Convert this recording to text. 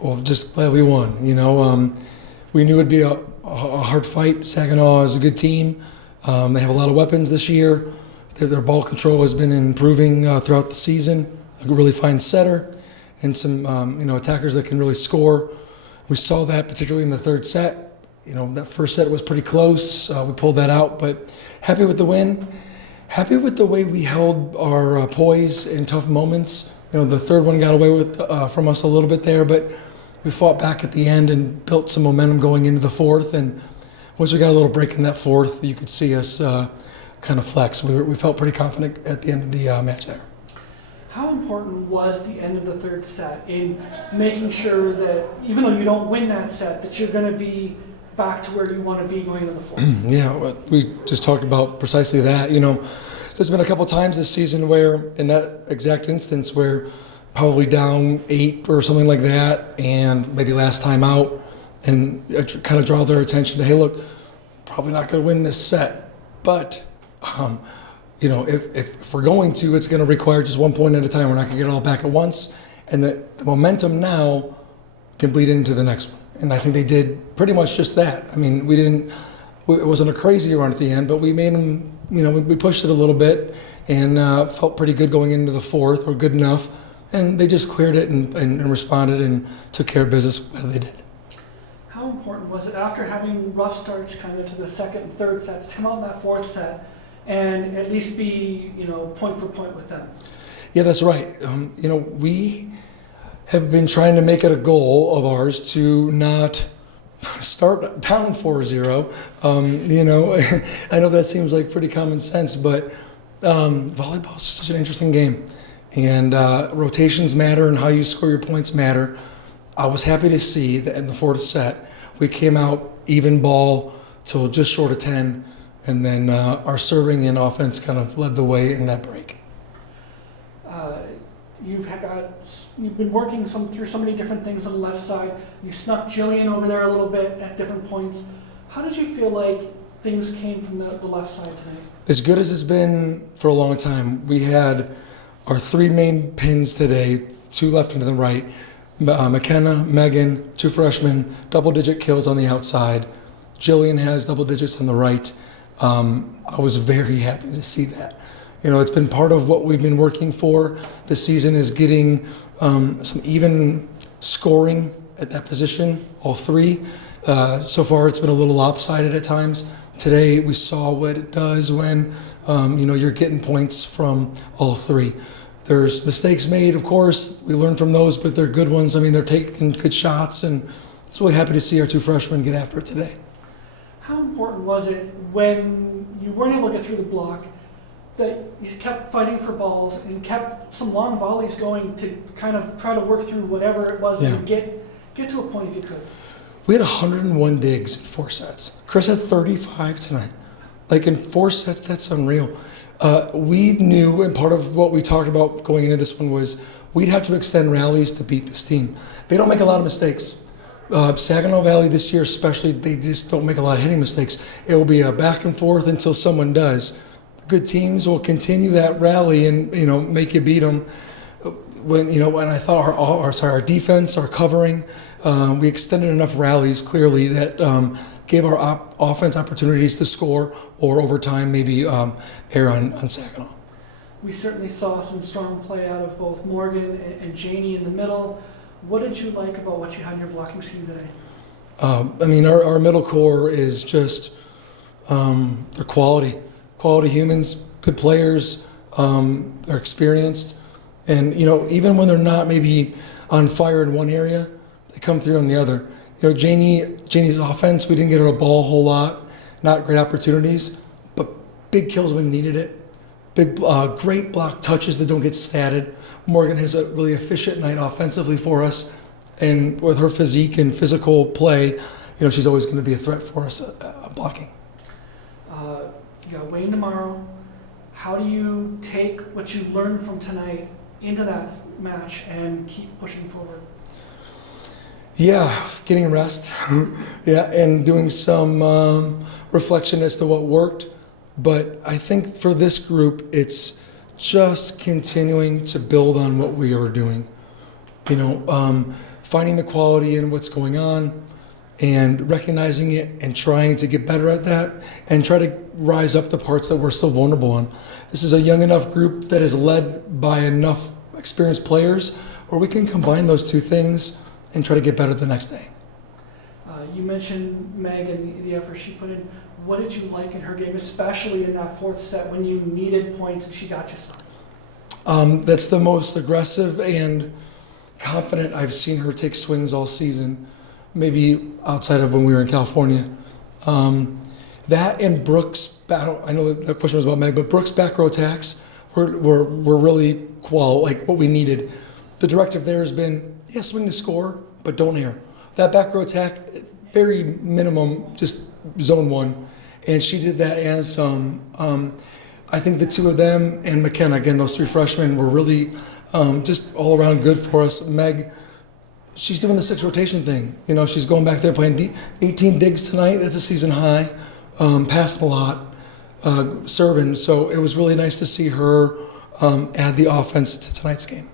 Well, just glad we won. We knew it'd be a hard fight. Saginaw is a good team. They have a lot of weapons this year. Their ball control has been improving throughout the season. A really fine setter and some attackers that can really score. We saw that particularly in the third set. That first set was pretty close. We pulled that out, but happy with the win. Happy with the way we held our poise in tough moments. The third one got away with from us a little bit there, but we fought back at the end and built some momentum going into the fourth. And once we got a little break in that fourth, you could see us kind of flex. We felt pretty confident at the end of the match there. How important was the end of the third set in making sure that even though you don't win that set, that you're going to be back to where you want to be going into the fourth? Yeah, we just talked about precisely that. There's been a couple times this season where, in that exact instance, where probably down 8 or something like that, and maybe last time out, and kind of draw their attention to, hey, look, probably not going to win this set, but if we're going to, it's going to require just 1 point at a time. We're not going to get it all back at once, and the momentum now can bleed into the next one. And I think they did pretty much just that. I mean, it wasn't a crazy run at the end, but we made them, we pushed it a little bit and felt pretty good going into the fourth, or good enough. And they just cleared it and responded and took care of business as they did. How important was it after having rough starts kind of to the second and third sets to come out in that fourth set and at least be, point for point with them? Yeah, that's right. We have been trying to make it a goal of ours to not start down 4-0. I know that seems like pretty common sense, but volleyball is such an interesting game. And rotations matter and how you score your points matter. I was happy to see that in the fourth set, we came out even ball till just short of 10, and then our serving and offense kind of led the way in that break. You've been working through so many different things on the left side. You snuck Jillian over there a little bit at different points. How did you feel like things came from the left side tonight? As good as it's been for a long time. We had our 3 main pins today, 2 left and to the right. McKenna, Megan, 2 freshmen, double-digit kills on the outside. Jillian has double digits on the right. I was very happy to see that. It's been part of what we've been working for this season, is getting some even scoring at that position, all 3. So far, it's been a little lopsided at times. Today, we saw what it does when you're getting points from all 3. There's mistakes made, of course. We learn from those, but they're good ones. I mean, they're taking good shots, and I was really happy to see our 2 freshmen get after it today. How important was it when you weren't able to get through the block that you kept fighting for balls and kept some long volleys going to kind of try to work through whatever it was to get to a point if you could? We had 101 digs in 4 sets. Chris had 35 tonight. Like, in 4 sets, that's unreal. We knew, and part of what we talked about going into this one was we'd have to extend rallies to beat this team. They don't make a lot of mistakes. Saginaw Valley this year especially, they just don't make a lot of hitting mistakes. It will be a back and forth until someone does. Good teams will continue that rally and make you beat them. When I thought our defense, our covering, we extended enough rallies clearly that gave our offense opportunities to score, or over time maybe err on Saginaw. We certainly saw some strong play out of both Morgan and Janie in the middle. What did you like about what you had in your blocking scheme today? Our middle core is just they're quality humans, good players. They're experienced, and even when they're not maybe on fire in one area, they come through on the other. Janie's offense, we didn't get her a ball a whole lot, not great opportunities, but big kills when needed it. Big, great block touches that don't get statted. Morgan has a really efficient night offensively for us, and with her physique and physical play, she's always going to be a threat for us blocking. You got Wayne tomorrow. How do you take what you learned from tonight into that match and keep pushing forward? Yeah, getting rest. And doing some reflection as to what worked. But I think for this group, it's just continuing to build on what we are doing. finding the quality in what's going on and recognizing it and trying to get better at that and try to rise up the parts that we're still vulnerable on. This is a young enough group that is led by enough experienced players where we can combine those two things and try to get better the next day. You mentioned Meg and the effort she put in. What did you like in her game, especially in that fourth set when you needed points and she got you some? That's the most aggressive and confident I've seen her take swings all season, maybe outside of when we were in California. That and Brooks, I know the question was about Meg, but Brooks' back row attacks were really like what we needed. The directive there has been, yeah, swing to score, but don't air. That back row attack, very minimum, just zone one. And she did that and some. I think the two of them and McKenna, again, those three freshmen were really just all around good for us. Meg, she's doing the 6 rotation thing. You know, she's going back there playing 18 digs tonight. That's a season high. Passing a lot, serving. So it was really nice to see her add the offense to tonight's game.